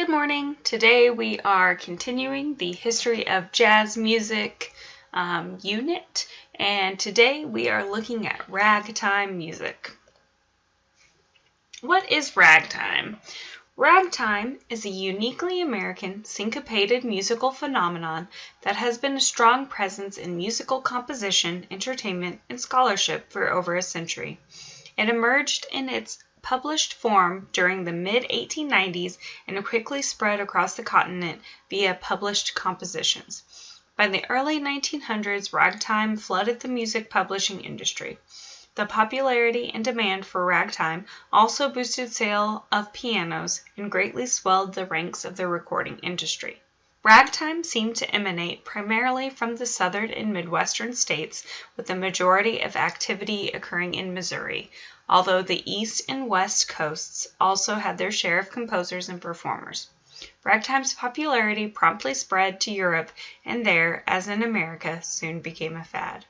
Good morning. Today we are continuing the History of Jazz Music unit, and today we are looking at ragtime music. What is ragtime? Ragtime is a uniquely American syncopated musical phenomenon that has been a strong presence in musical composition, entertainment, and scholarship for over a century. It emerged in its published form during the mid-1890s and quickly spread across the continent via published compositions. By the early 1900s, ragtime flooded the music publishing industry. The popularity and demand for ragtime also boosted sale of pianos and greatly swelled the ranks of the recording industry. Ragtime seemed to emanate primarily from the southern and midwestern states, with the majority of activity occurring in Missouri, although the east and west coasts also had their share of composers and performers. Ragtime's popularity promptly spread to Europe, and there, as in America, soon became a fad.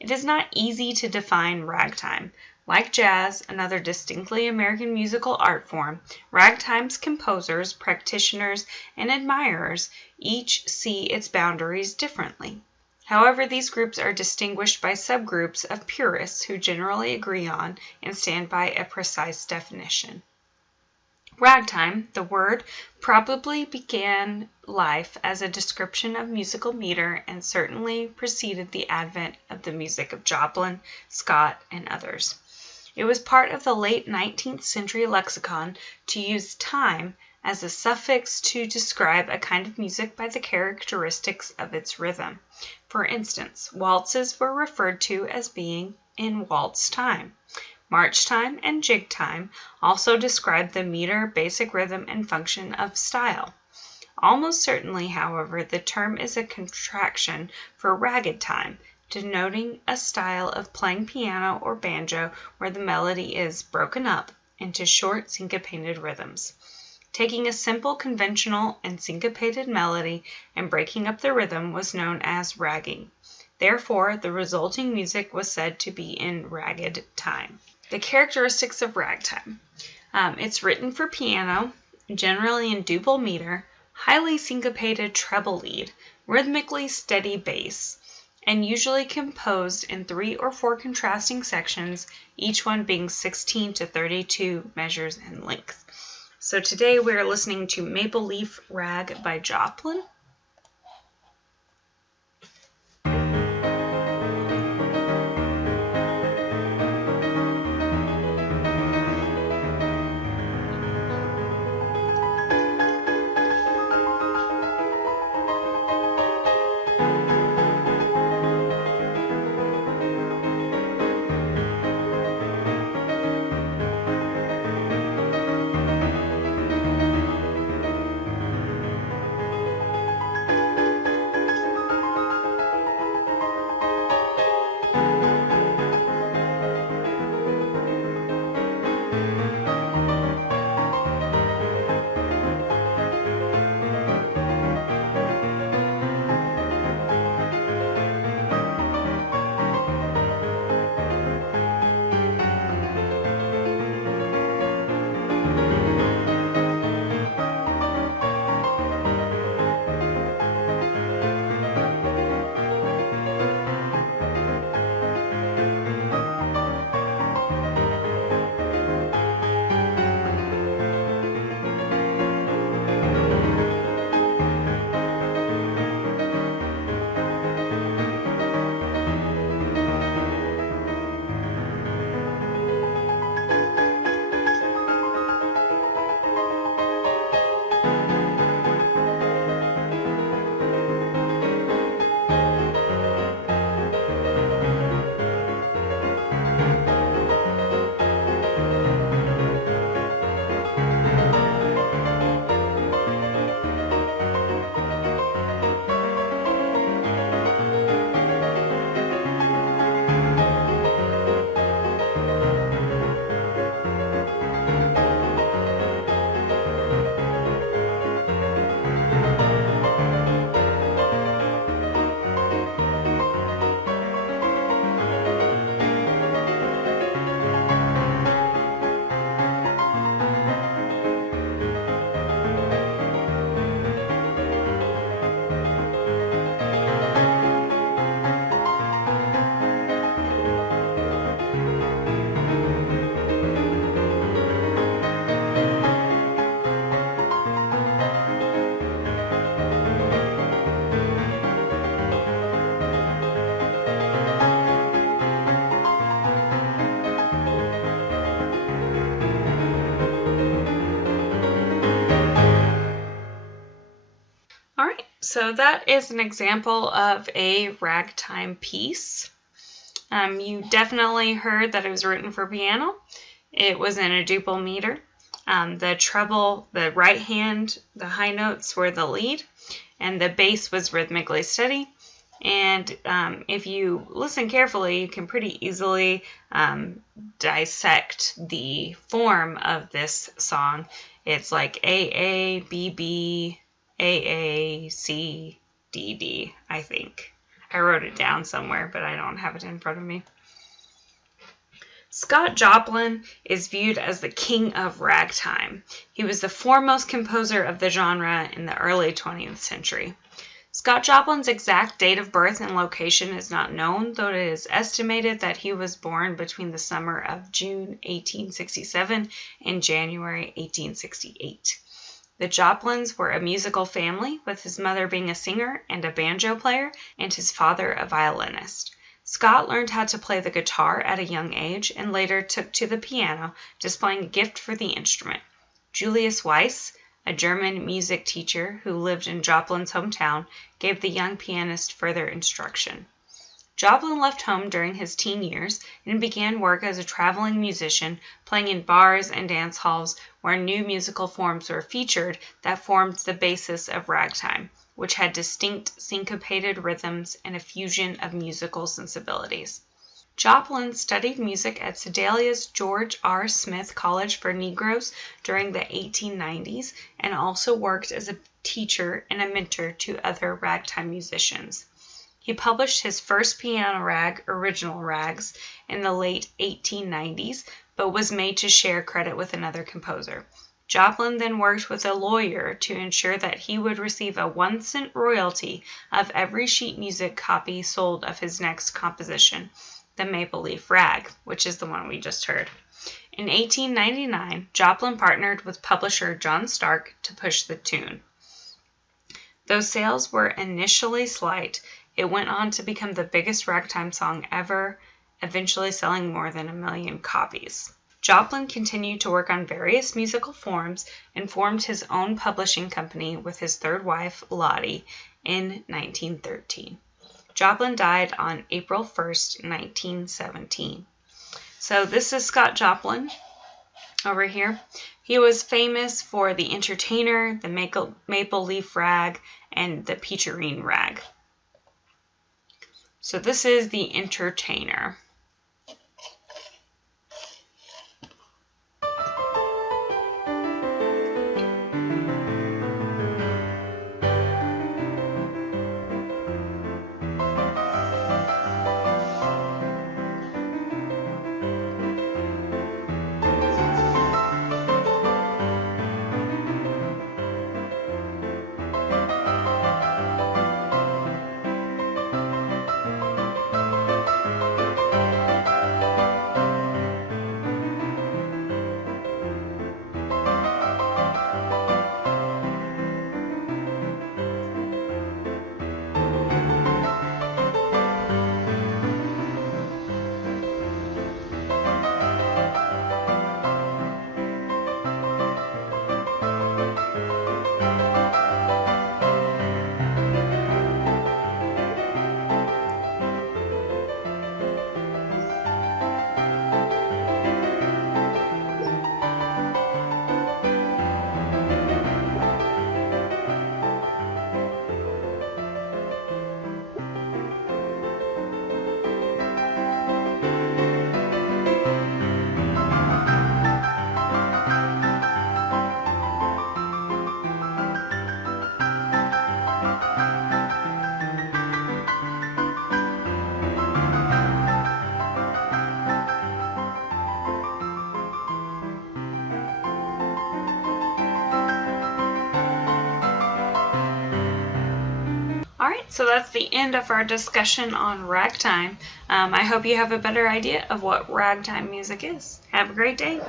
It is not easy to define ragtime. Like jazz, another distinctly American musical art form, ragtime's composers, practitioners, and admirers each see its boundaries differently. However, these groups are distinguished by subgroups of purists who generally agree on and stand by a precise definition. Ragtime, the word, probably began life as a description of musical meter and certainly preceded the advent of the music of Joplin, Scott, and others. It was part of the late 19th century lexicon to use time as a suffix to describe a kind of music by the characteristics of its rhythm. For instance, waltzes were referred to as being in waltz time. March time and jig time also describe the meter, basic rhythm, and function of style. Almost certainly, however, the term is a contraction for ragged time, denoting a style of playing piano or banjo where the melody is broken up into short syncopated rhythms. Taking a simple, conventional, and syncopated melody and breaking up the rhythm was known as ragging. Therefore, the resulting music was said to be in ragged time. The characteristics of ragtime. It's written for piano, generally in duple meter, highly syncopated treble lead, rhythmically steady bass, and usually composed in 3 or 4 contrasting sections, each one being 16 to 32 measures in length. So today we're listening to Maple Leaf Rag by Joplin. So that is an example of a ragtime piece. You definitely heard that it was written for piano. It was in a duple meter. The treble, the right hand, the high notes were the lead, and the bass was rhythmically steady. And if you listen carefully, you can pretty easily dissect the form of this song. It's like A, A, B, B, A, A, C, D, D, I think. I wrote it down somewhere, but I don't have it in front of me. Scott Joplin is viewed as the king of ragtime. He was the foremost composer of the genre in the early 20th century. Scott Joplin's exact date of birth and location is not known, though it is estimated that he was born between the summer of June 1867 and January 1868. The Joplins were a musical family, with his mother being a singer and a banjo player, and his father a violinist. Scott learned how to play the guitar at a young age and later took to the piano, displaying a gift for the instrument. Julius Weiss, a German music teacher who lived in Joplin's hometown, gave the young pianist further instruction. Joplin left home during his teen years and began work as a traveling musician, playing in bars and dance halls where new musical forms were featured that formed the basis of ragtime, which had distinct syncopated rhythms and a fusion of musical sensibilities. Joplin studied music at Sedalia's George R. Smith College for Negroes during the 1890s and also worked as a teacher and a mentor to other ragtime musicians. He published his first piano rag, Original Rags, in the late 1890s, but was made to share credit with another composer. Joplin then worked with a lawyer to ensure that he would receive a 1-cent royalty of every sheet music copy sold of his next composition, the Maple Leaf Rag, which is the one we just heard. In 1899, Joplin partnered with publisher John Stark to push the tune. Though sales were initially slight, it went on to become the biggest ragtime song ever, eventually selling more than 1 million copies. Joplin continued to work on various musical forms and formed his own publishing company with his third wife, Lottie, in 1913. Joplin died on April 1st, 1917. So this is Scott Joplin over here. He was famous for the Entertainer, the Maple Leaf Rag, and the Peacherine Rag. So this is the Entertainer. Alright, so that's the end of our discussion on ragtime. I hope you have a better idea of what ragtime music is. Have a great day.